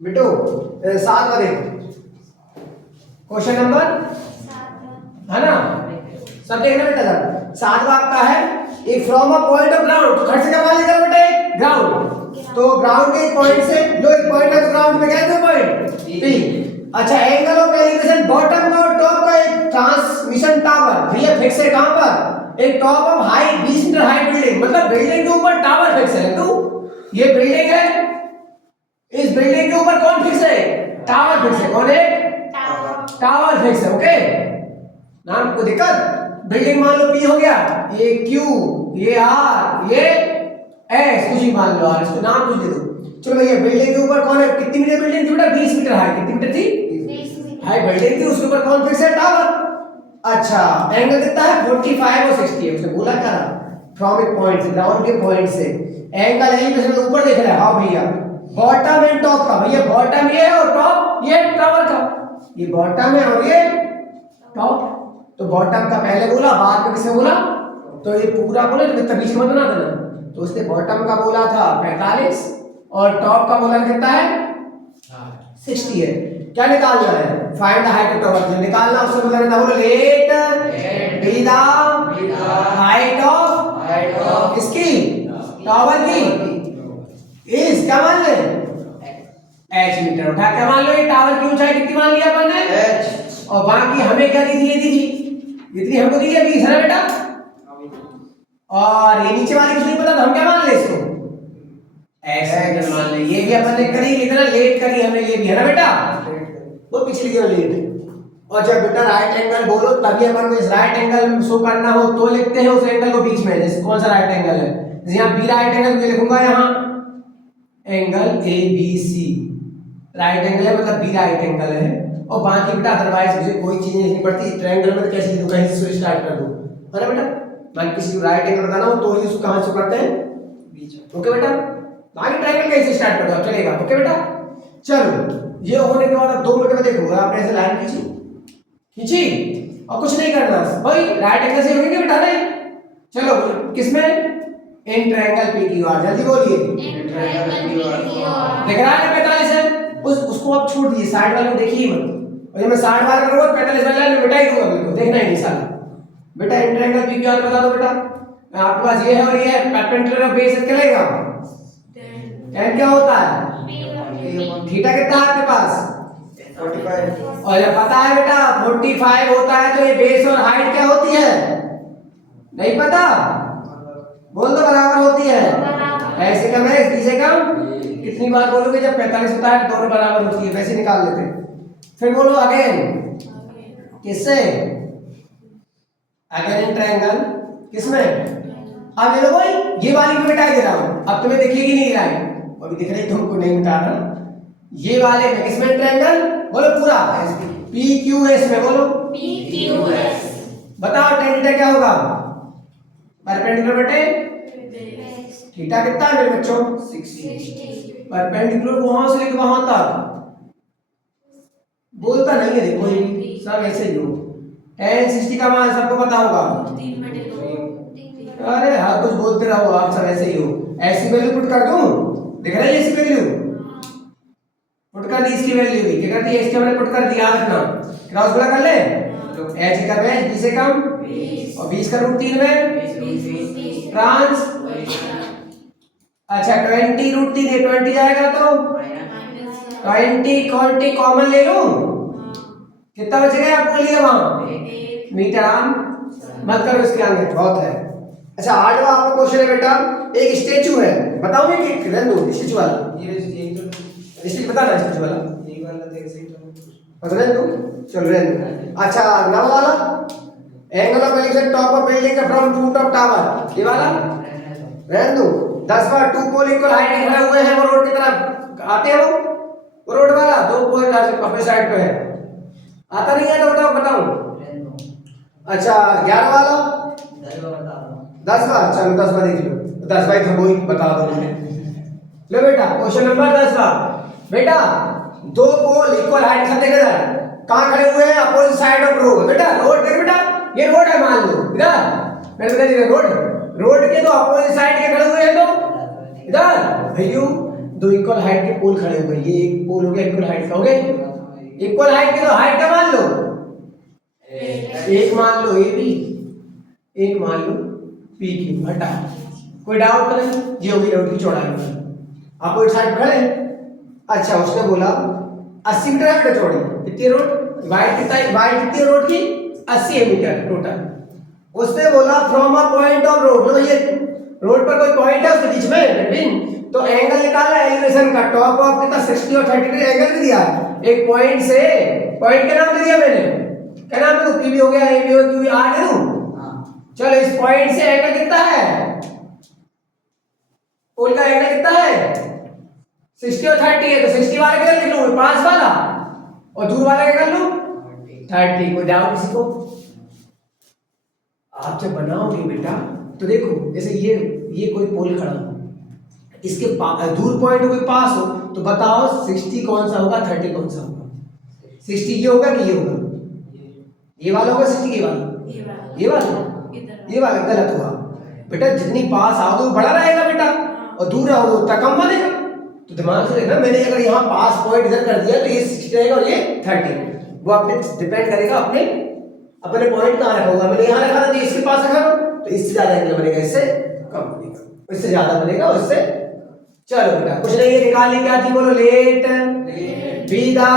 बिटू 7वां देखो, question number है ना, सब देखना बेटा सर। 7वां आपका है एक from a point of ground, तो खट से क्या मान लेगा बेटा, एक ग्राउंड, तो ग्राउंड के एक पॉइंट से लो, एक पॉइंट है ग्राउंड पे क्या है, दो पॉइंट पी। अच्छा, एंगल ऑफ एलिवेशन बॉटम का और टॉप का एक ट्रांसमिशन टावर, ये फिक्स है कहां पर, एक top of high 20 metre high building, मतलब बिल्डिंग के ऊपर टावर फिक्स है। तो ये बिल्डिंग है, इस बिल्डिंग के ऊपर कौन फिक्स है, टावर फिक्स है। कौन है, टावर फिक्स है। ओके, नाम को दिक्कत, बिल्डिंग मान लो पी हो गया, ये क्यू, ये आर, ये एस, कुछ ही मान लो आर, इसको नाम कुछ दे दो। चलो भैया, बिल्डिंग के ऊपर कौन है, कितनी मीटर बिल्डिंग थी बेटा, 20 मीटर हाई, कितनी मीटर थी, 20 हाई बिल्डिंग थी, उसके ऊपर कौन फिक्स है, टावर। अच्छा, एंगल कितना है, 45 और 60 है। उसने बोला क्या, फ्रॉम ए पॉइंट से, ग्राउंड के पॉइंट से एंगल एलिवेशन में ऊपर देख रहा है। हाँ भैया, बॉटम एंड टॉप का, भैया बॉटम ये है और टॉप ये टावर का, ये बॉटम है और ये टॉप। तो बॉटम का पहले बोला, बाद में किसने बोला, तो ये पूरा बोला तो कितना बीच में बना देना, तो उसने बॉटम का बोला था 45 और टॉप का बोला कितना है 60 है। क्या निकालना है, find the height of tower, जो निकालना उससे बताना था, बोलो let be the height of इसकी टावर की इज, क्या मान ले, h मीटर उठा, क्या मान लो, ये टावर की ऊंचाई कितनी मान लिया अपन ने, h, और बाकी हमें क्या दी थी, ये दी थी, इतनी हमको दी है 20 है ना बेटा, और ये नीचे वाली कुछ नहीं पता, तो हम क्या मान ले इसको x मीटर मान ले। ये भी अपन ने करी, इतना लेट करी हमने, ये भी है ना बेटा, वो पिछली की लेट। और जब बेटा राइट एंगल बोलो तभी अपन को इस राइट एंगल शो करना हो तो लिखते हैं उस एंगल को बीच में, जैसे कौन सा राइट एंगल है, जैसे यहाँ बी राइट एंगल मैं लिखूंगा, यहाँ angle A B C right angle है, मतलब बी राइट एंगल है, और बाकी बेटा अदरवाइज मुझे कोई चीज नहीं पड़ती, ट्रायंगल में कैसे लिखूं, कहीं से स्टार्ट कर दूं, है ना बेटा, मान किसी को राइट एंगल बताना हो तो ही उसको कहां से करते हैं, बीच में। ओके बेटा, बाकी ट्रायंगल कैसे स्टार्ट कर दो, चलेगा। ओके बेटा, चलो ये होने के बाद अब 2 मिनट में देखो, आपने ऐसे लाइन खींची खींची और कुछ नहीं करना भाई, राइट एंगल से होंगे बेटा ने। चलो किसमें, इन ट्रायंगल पी की ओर, जल्दी बोलिए, इन ट्रायंगल पी की ओर दिख रहा है ना 45 है, उसको आप छोड़ दीजिए, साइड वाले को देखिए मत, और जब मैं साइड वाला करूंगा 45 वाला मैं मिटा ही दूंगा, बिल्कुल देखना ही नहीं साला बेटा। इन ट्रायंगल पी की ओर बता दो बेटा, आपके पास ये है और ये है, परपेंडिकुलर बेस चलेगा, tan क्या होता है, थीटा कितना है आपके पास 45, और जब पता है बेटा 45 होता है तो ये बेस और हाइट क्या होती है, नहीं पता, बोल दो बराबर होती है, ऐसे कम है इससे कम, कितनी बार बोलोगे, जब 45 होता है दोनों बराबर होती है, वैसे निकाल लेते हैं। फिर बोलो अगेन, किससे, अगेन इन ट्रायंगल, किसमें, अब ये लो भाई, ये वाली भी मिटा दे रहा हूं, अब तुम्हें दिखेगी नहीं लाइन, अभी दिख रही तुमको नहीं मिटा रहा, ये वाले में किसमें ट्रायंगल, बोलो पूरा पी क्यू एस में, बोलो पी क्यू एस, बताओ tan थीटा क्या होगा, परपेंडिकुलर बटे थीटा कितना है मेरे बच्चों 60, परपेंडिकुलर वहां से लेकर वहां तक, बोलता नहीं है देखो, ये सब ऐसे ही हो, tan 60 का मान सबको पता होगा, अरे हाँ कुछ बोलते रहो आप सब ऐसे ही हो, ऐसी वैल्यू पुट कर दूं, दिख रहा है ऐसी वैल्यू पुट कर दी, इसकी वैल्यू भी क्या करती है, इसके मैंने पुट कर दिया, रखना क्रॉस गुणा कर ले, h का बेस 20 से कम 20 और 20 का रूट 3 में ट्रांस, अच्छा 20 रूट 3 है, 20 जाएगा तो 20 कॉमन ले लूं, कितना बच गया आपको लिए वहां, मीटर आम मत करो इसके आगे, बहुत है। अच्छा 8वां आपका क्वेश्चन है बेटा, एक स्टैचू है, बताओगे कि रहने दो स्टैचू वाला, ये स्टैचू बताना स्टैचू वाला, ये वाला देख सही तो रहने दो, चलो रहने दो। अच्छा 9 वाला, angle of elevation top of building from to top tower, ये वाला रहने दो। 10वां टू पोल इक्वल हाइट खड़े हुए हैं, वो रोड की तरफ आते हैं, वो रोड वाला दो पोल अपने साइड पे है, आता नहीं है तो बताओ बताओ। अच्छा 11 वाला, 10वां, चलो 10वां देख लो, 10वां तो वही बता दो मुझे, लो बेटा क्वेश्चन नंबर 10वां, बेटा दो पोल इक्वल हाइट से देखा जाए, कहां खड़े हुए हैं, अपोजिट साइड ऑफ रोड, बेटा रोड देख बेटा, ये रोड है मान लो, इधर मैंने बता दिया रोड, रोड के दो अपोजिट साइड के खड़े हुए हैं, तो इधर भैयू दो इक्वल हाइट के पोल खड़े हो गए, ये एक पोल हो गया इक्वल हाइट का, हो गए इक्वल हाइट के, तो हाइट का मान लो एक मान लो ए बी, एक मान लो पी क्यू, हटा। कोई डाउट तो नहीं? ये होगी रोड की चौड़ाई। आपको एक साइड खड़े। अच्छा उसने बोला 80 मीटर है बेटा चौड़ी, कितनी रोड वाइड कितना है, वाइड कितनी है रोड की 80 मीटर टोटल। उसने बोला from a point of road, लो ये रोड पर कोई पॉइंट है उसके बीच में बिटवीन, तो एंगल निकालना है एलिवेशन का, टॉप ऑफ कितना 60 और 30 डिग्री एंगल भी दिया है। एक पॉइंट से, पॉइंट का नाम दे दिया मैंने, क्या नाम है, पी भी हो गया, ए भी हो गया, क्यू भी, आर है ना। चलो इस पॉइंट से एंगल कितना है, पोल का एंगल कितना है 60 और 30 है, तो 60 वाला का लिख लूं 5 वाला, और दूर वाला क्या कर लूं 30। कोई डाउट किसी को? आप जब बनाओगे बेटा तो देखो, जैसे ये कोई पोल खड़ा हो, इसके दूर पॉइंट कोई पास हो, तो बताओ 60 कौन सा होगा 30 कौन सा होगा? 60 ये होगा कि ये होगा? ये वाला होगा 60, ये वाला, ये वाला, ये वाला गलत हुआ बेटा। जितनी पास आओगे वो बड़ा रहेगा बेटा, और दूर रहोगे उतना कम बनेगा। तो दिमाग से देखना, मैंने अगर यहाँ पास पॉइंट इधर कर दिया तो ये 60 रहेगा और ये 30। वो अपने डिपेंड करेगा अपने पॉइंट कहाँ रखा होगा। मैंने यहाँ रखा था तो इसके पास रखा तो इससे ज्यादा एंगल बनेगा, इससे कम बनेगा, इससे ज्यादा बनेगा, उससे। चलो बेटा कुछ नहीं है, निकालने क्या थी बोलो, लेट बी दा,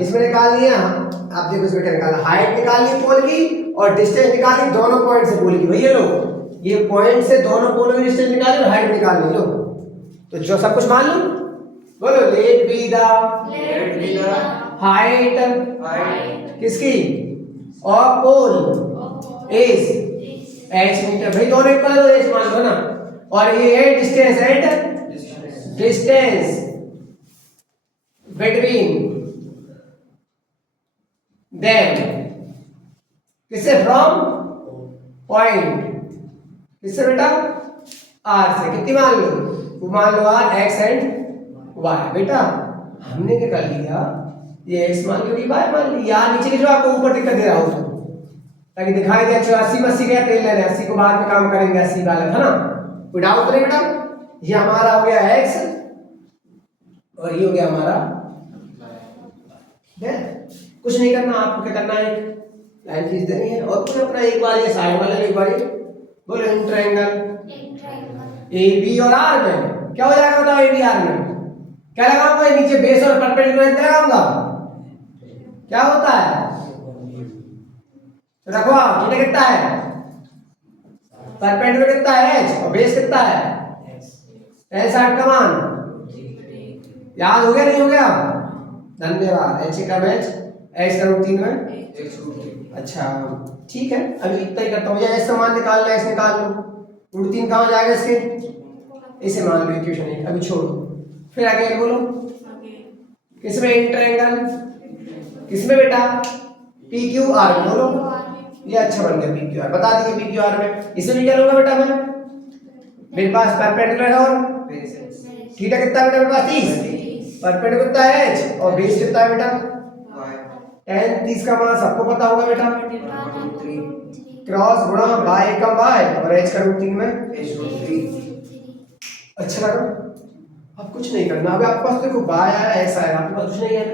इसमें निकाल लिया। आप देखो इसमें क्या निकाला, हाइट निकालनी पोल की और डिस्टेंस निकाली दोनों पॉइंट से पोल की। भैया लो ये पॉइंट से दोनों पोलों की डिस्टेंस निकाली और हाइट निकालनी। लो तो जो सब कुछ मान लो, बोलो लेट बी दा हाइट किसकी of pole is h metre. भाई दोनों इक्वल है तो h मान लो ना, और ये है डिस्टेंस बिटवीन देम, किससे, फ्रॉम पॉइंट, किससे बेटा r से। कितनी मान लो, वो मान लो r x एंड y। बेटा हमने क्या कर लिया, ये x मान लो, y मान ली, यार नीचे जो आपको ऊपर दिक्कत दे रहा हो ताकि दिखाई दे। अच्छा 80 में 80 का तेल ले रहे हैं, 80 को बाद में काम करेंगे, 80 का अलग है ना, कोई डाउट नहीं बेटा। ये हमारा हो गया x और ये हो गया हमारा है। कुछ नहीं करना, आपको क्या करना है, लाइन खींच देनी है और फिर अपना एक बार ये साइड वाला एक बार बोलो इंट्रायंगल ए बी और आर में क्या हो जाएगा बताओ, ए बी आर में क्या लगाऊंगा, नीचे बेस और परपेंडिकुलर लगाऊंगा, क्या होता है रखो आप, ये कितना है परपेंडिकुलर कितना है h और बेस कितना है एल साइड का मान याद हो गया नहीं हो गया? धन्यवाद। h का मैच h का रूट 3 में, अच्छा ठीक है, अभी इतना ही करता हूँ। h का मान निकाल लो, h निकाल लो, रूट 3 कहाँ जाएगा इसके, इसे मान लो इक्वेशन 1, अभी छोड़ो। फिर आगे बोलो, किसमें इंटरएंगल, किसमें बेटा पी क्यू आर में, बोलो ये अच्छा बन गया पी क्यू आर, बता दिए पी क्यू आर में। इसे भी क्या लूंगा बेटा मैं, मेरे पास परपेंडिकुलर है और थीटा कितना बेटा मेरे पास 30, परपेंडिकुलर कितना है h और बेस कितना है बेटा tan 30 का मान सबको पता होगा बेटा, क्रॉस गुणा बाय का बाय और h का रूट 3 में h। अच्छा लगा? अब कुछ नहीं करना, अब आपके पास देखो बाय आया x आया, आपके पास कुछ नहीं है।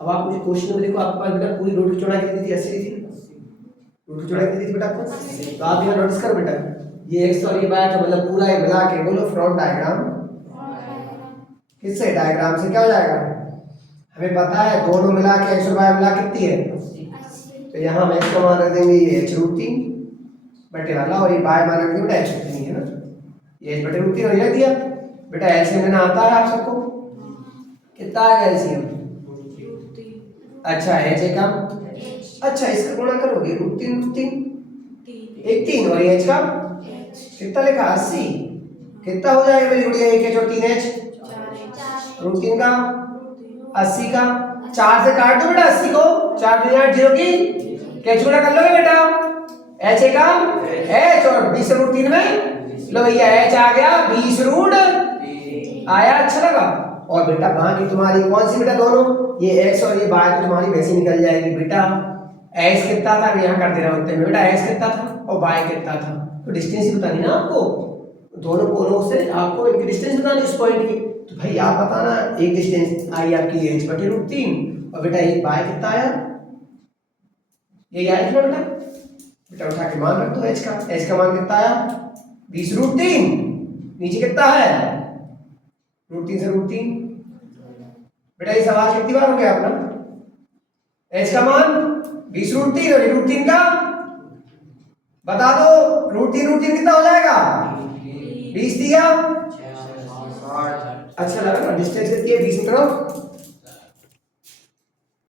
अब आप मुझे क्वेश्चन में देखो, आपके पास बेटा पूरी रोड की चौड़ाई कितनी थी, 80 थी, रोड की चौड़ाई कितनी थी बेटा आपको, तो आप यहाँ नोटिस करो बेटा, ये x और ये y था, मतलब पूरा ये मिला के बोलो फ्रॉम डायग्राम, किससे डायग्राम से क्या हो जाएगा, हमें पता है दोनों मिला के x और y मिला कितनी है, तो यहाँ हम x का मान रख देंगे ये h रूट 3 बटे वाला, और ये y मान रख देंगे बेटा h रूट 3 है ना, ये h बटे रूट 3 और ये रख दिया बेटा। एलसीएम लेना आता है आप सबको, कितना आएगा एलसीएम, अच्छा h का, अच्छा इसका गुणा करोगे रूट 3 एक 3 और ये h का कितना लिखा 80, कितना हो जाएगा मेरी गुड़िया, 1h और 3h, रूट 3 का 80 का 4 से काट दो बेटा 80 को, 4 दूनी 8 0 की कैच गुणा कर लोगे बेटा, h का h और 20 रूट 3 में, लो भैया h आ गया 20 रूट आया। अच्छा लगा? और बेटा बाकी तुम्हारी कौन सी बेटा दोनों, ये x और ये y तो तुम्हारी वैसे निकल जाएगी बेटा। x कितना था मैं यहाँ कर दे रहा हूँ बेटा, x कितना था और y कितना था, तो डिस्टेंस बतानी ना आपको, दोनों कोनों से आपको इनकी डिस्टेंस बतानी उस पॉइंट की। तो भाई आप बताना, एक डिस्टेंस आई आपकी h बटे रूट 3 और बेटा एक y कितना आया, ये आया ना बेटा, बेटा उठा के मान रख दो h का मान कितना आया 20 रूट 3, नीचे कितना है रूट 3 से रूट 3। बेटा ये सवाल कितनी बार हो गया अपना, h का मान 20 रूट 3 और रूट 3 का बता दो, रूट 3 कितना हो जाएगा 20 दिया, अच्छा लगा ना, डिस्टेंस कितनी है 20 की तरफ